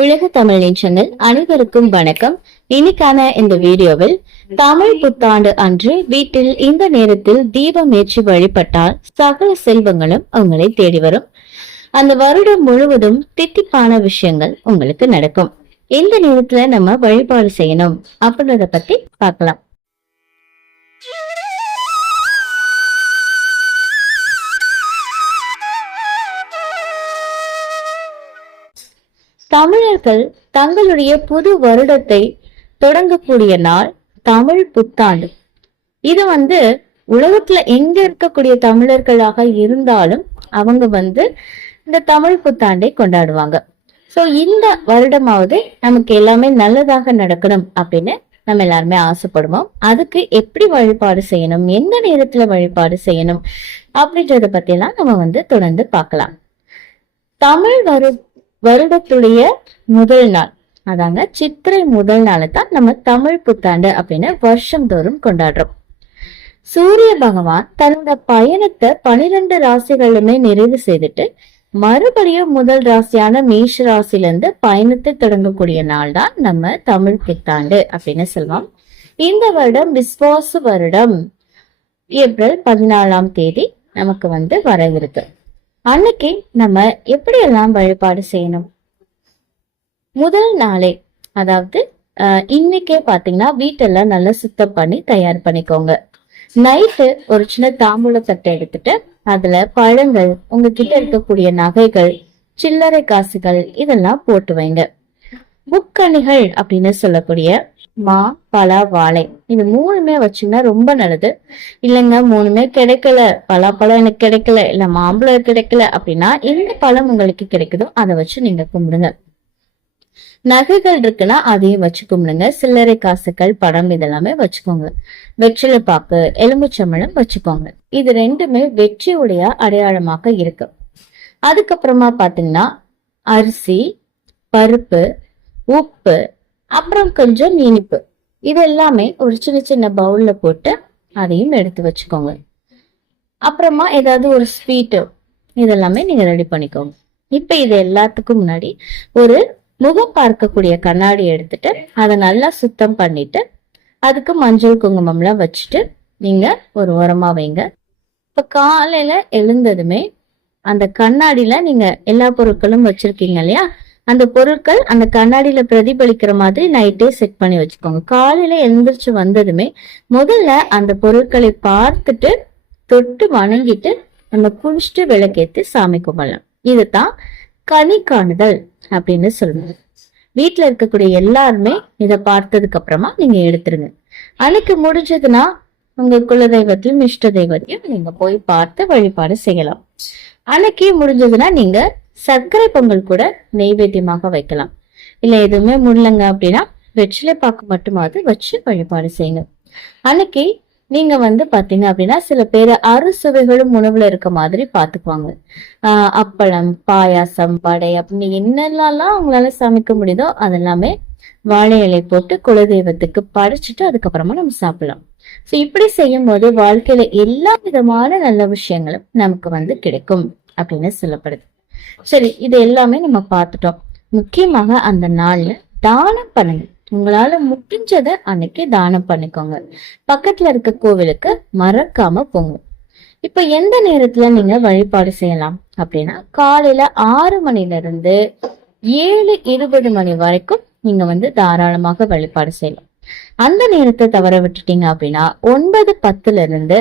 உலக தமிழ் நெஞ்சங்கள் அனைவருக்கும் வணக்கம். இன்னைக்கான இந்த வீடியோவில் தமிழ் புத்தாண்டு அன்று வீட்டில் இந்த நேரத்தில் தீபம் ஏற்றி வழிபட்டால் சகல செல்வங்களும் உங்களை தேடி வரும். அந்த வருடம் முழுவதும் தித்திப்பான விஷயங்கள் உங்களுக்கு நடக்கும். எந்த நேரத்துல நம்ம வழிபாடு செய்யணும். அப்படின்றத பத்தி பார்க்கலாம். தமிழர்கள் தங்களுடைய புது வருடத்தை தொடங்கக்கூடிய நாள் தமிழ் புத்தாண்டு. இது வந்து உலகத்துல எங்க இருக்கக்கூடிய தமிழர்களாக இருந்தாலும் அவங்க வந்து இந்த தமிழ் புத்தாண்டை கொண்டாடுவாங்க. சோ இந்த வருடமாவது நமக்கு எல்லாமே நல்லதாக நடக்கணும் அப்படின்னு நம்ம எல்லாருமே ஆசைப்படுவோம். அதுக்கு எப்படி வழிபாடு செய்யணும்? எந்த நேரத்துல வழிபாடு செய்யணும்? அப்படின்றத பத்தி எல்லாம் நம்ம வந்து தொடர்ந்து பார்க்கலாம். தமிழ் வரு வருடத்துடைய முதல் நாள். அதாங்க சித்திரை முதல் நாளை தான் நம்ம தமிழ் புத்தாண்டு அப்படின்னு வருஷம் தோறும் கொண்டாடுறோம். சூரிய பகவான் தன்னோட பயணத்தை பனிரெண்டு ராசிகளுமே நிறைவு செய்துட்டு மறுபடியும் முதல் ராசியான மேஷ ராசில இருந்து பயணத்தை தொடங்கக்கூடிய நாள் தான் நம்ம தமிழ் புத்தாண்டு அப்படின்னு சொல்லுவோம். இந்த வருடம் விஸ்வாச வருடம். ஏப்ரல் பதினாலாம் தேதி நமக்கு வந்து வரவிருக்கு. அன்னைக்கு நம்ம எப்படியெல்லாம் வழிபாடு செய்யணும்? முதல் நாளே அதாவது இன்னைக்கே பாத்தீங்கன்னா வீட்டெல்லாம் நல்லா சுத்தம் பண்ணி தயார் பண்ணிக்கோங்க. நைட்டு ஒரு சின்ன தாம்பூல தட்டை எடுத்துட்டு அதுல பழங்கள் உங்ககிட்ட இருக்கக்கூடிய நகைகள் சில்லறை காசுகள் இதெல்லாம் போட்டு வைங்க. முக்கணிகள் அப்படின்னு சொல்லக்கூடிய மா பலா வாழை. இது மூணுமே வச்சீங்கன்னா ரொம்ப நல்லது. இல்லைங்க மூணுமே கிடைக்கல. பலாப்பழம் எனக்கு கிடைக்கல. இல்ல மாம்பழம் கிடைக்கல. அப்படின்னா எந்த பழம் உங்களுக்கு கிடைக்குதோ அதை வச்சு நீங்க கும்பிடுங்க. நகைகள் இருக்குன்னா அதையும் வச்சு கும்பிடுங்க. சில்லறை காசுகள் படம் இதெல்லாமே வச்சுக்கோங்க. வெற்றிலை பாக்கு எலும்புச்சம்பழம் வச்சுக்கோங்க. இது ரெண்டுமே வெற்றியுடைய அடையாளமாக இருக்கு. அதுக்கப்புறமா பாத்தீங்கன்னா அரிசி பருப்பு உப்பு அப்புறம் கொஞ்சம் இனிப்பு இது எல்லாமே ஒரு சின்ன சின்ன பவுல்ல போட்டு அதையும் எடுத்து வச்சுக்கோங்க. அப்புறமா ஏதாவது ஒரு ஸ்வீட்டு இதெல்லாமே நீங்க ரெடி பண்ணிக்கோங்க. இப்ப இது எல்லாத்துக்கும் முன்னாடி ஒரு முகம் பார்க்கக்கூடிய கண்ணாடி எடுத்துட்டு அதை நல்லா சுத்தம் பண்ணிட்டு அதுக்கு மஞ்சள் குங்குமம்லாம் வச்சுட்டு நீங்க ஒரு உரமா வைங்க. இப்ப காலையில எழுந்ததுமே அந்த கண்ணாடியில நீங்க எல்லா பொருட்களும் வச்சிருக்கீங்க இல்லையா? அந்த பொருட்கள் அந்த கண்ணாடியில பிரதிபலிக்கிற மாதிரி நைட்டே செட் பண்ணி வச்சுக்கோங்க. காலையில எழுந்திரிச்சு வந்ததுமே முதல்ல அந்த பொருட்களை பார்த்துட்டு தொட்டு வணங்கிட்டு நம்ம குளிச்சுட்டு விளக்கேத்து சாமி கும்பிடலாம். இதுதான் கனி காணுதல் அப்படின்னு சொல்லுவாங்க. வீட்டுல இருக்கக்கூடிய எல்லாருமே இதை பார்த்ததுக்கு அப்புறமா நீங்க எடுத்துருங்க. அன்னைக்கு முடிஞ்சதுன்னா உங்க குல தெய்வத்தையும் இஷ்ட தெய்வத்தையும் நீங்க போய் பார்த்து வழிபாடு செய்யலாம். அன்னைக்கு முடிஞ்சதுன்னா நீங்க சர்க்கரை பொங்கல் கூட நெய்வேத்தியமாக வைக்கலாம். இல்லை எதுவுமே முடியலங்க அப்படின்னா வெற்றிலை பாக்கு மட்டுமாவது வச்சு வழிபாடு செய்யுங்க. அன்னைக்கு நீங்க வந்து பாத்தீங்க அப்படின்னா சில பேர் அறுசுவைகளும் உணவுல இருக்க மாதிரி பாத்துக்குவாங்க. ஆஹ் அப்பளம் பாயாசம் படை அப்படின்னு என்னெல்லாம் அவங்களால சமைக்க முடியுதோ அதெல்லாமே வாழை இலை போட்டு குலதெய்வத்துக்கு படைச்சிட்டு அதுக்கப்புறமா நம்ம சாப்பிடலாம். சோ இப்படி செய்யும் போது வாழ்க்கையில எல்லா விதமான நல்ல விஷயங்களும் நமக்கு வந்து கிடைக்கும் அப்படின்னு சொல்லப்படுது. சரி இது எல்லாமே நம்ம பார்த்துட்டோம். முக்கியமாக அந்த நாள்ல தானம் பண்ணுங்க. உங்களால முடிஞ்சத அன்னைக்கு தானம் பண்ணிக்கோங்க. பக்கத்துல இருக்க கோவிலுக்கு மறக்காம போங்க. இப்ப எந்த நேரத்துல நீங்க வழிபாடு செய்யலாம் அப்படின்னா காலையில ஆறு மணில இருந்து ஏழு இருபது மணி வரைக்கும் நீங்க வந்து தாராளமாக வழிபாடு செய்யலாம். அந்த நேரத்தை தவற விட்டுட்டீங்க அப்படின்னா ஒன்பது பத்துல இருந்து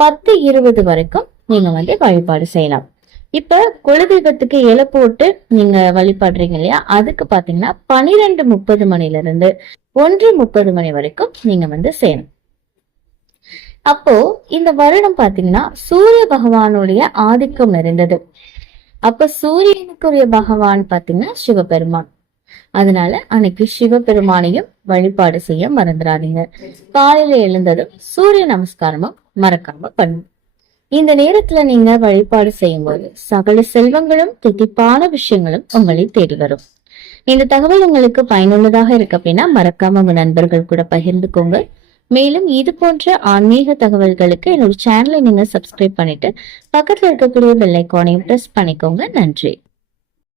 பத்து இருபது வரைக்கும் நீங்க வந்து வழிபாடு செய்யலாம். இப்ப குலதெய்வத்துக்கு இலை போட்டு நீங்க வழிபடுறீங்க இல்லையா? அதுக்கு பாத்தீங்கன்னா பனிரெண்டு முப்பது மணில இருந்து ஒன்று முப்பது மணி வரைக்கும் நீங்க வந்து செய்யணும் அப்போ இந்த வருடம் பாத்தீங்கன்னா சூரிய பகவானுடைய ஆதிக்கம் நிறைந்தது. அப்ப சூரியனுக்குரிய பகவான் பாத்தீங்கன்னா சிவபெருமான். அதனால அன்னைக்கு சிவபெருமானையும் வழிபாடு செய்ய மறந்துடாதீங்க. காலையில எழுந்ததும் சூரிய நமஸ்காரமும் மறக்காம பண்ணுங்க. இந்த நேரத்துல நீங்க வழிபாடு செய்யும்போது சகல செல்வங்களும் தித்திப்பான விஷயங்களும் உங்களை தேடி வரும். இந்த தகவல் உங்களுக்கு பயனுள்ளதாக இருக்கு அப்படின்னா மறக்காம உங்க நண்பர்கள் கூட பகிர்ந்துக்கோங்க. மேலும் இது போன்ற ஆன்மீக தகவல்களுக்கு என்னோட சேனலை நீங்க சப்ஸ்கிரைப் பண்ணிட்டு பக்கத்துல இருக்கக்கூடிய பெல் ஐக்கானையும் பிரஸ் பண்ணிக்கோங்க. நன்றி.